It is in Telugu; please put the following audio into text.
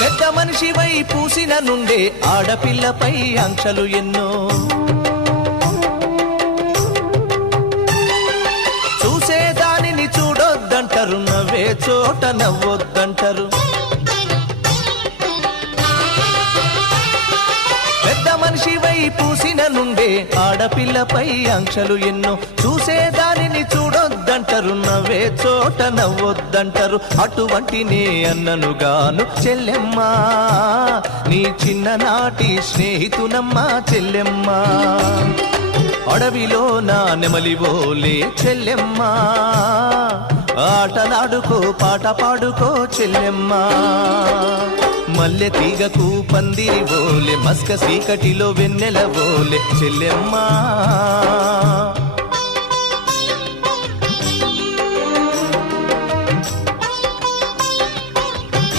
పెద్ద మనిషివై పూసిన నుండే ఆడపిల్లపై ఆంక్షలు ఎన్నో. చూసేదానిని చూడొద్దంటారు, నవ్వే చోట నవ్వొద్దంటారు. పెద్ద మనిషివై పూసిన నుండే ఆడపిల్లపై ఆంక్షలు ఎన్నో. చూసేదానిని చూడొద్దంటారు, నవ్వే చోట నవ్వొద్దంటారు. అటువంటి నే అన్ననుగాను చెల్లెమ్మా, నీ చిన్ననాటి స్నేహితునమ్మా చెల్లెమ్మా. అడవిలో నా నెమలివోలే చెల్లెమ్మా, ఆటలాడుకో పాట పాడుకో చెల్లెమ్మా. మల్లె తీగకు పందిరి బోలే, మస్క చీకటిలో వెన్నెల బోలే చెల్లెమ్మా.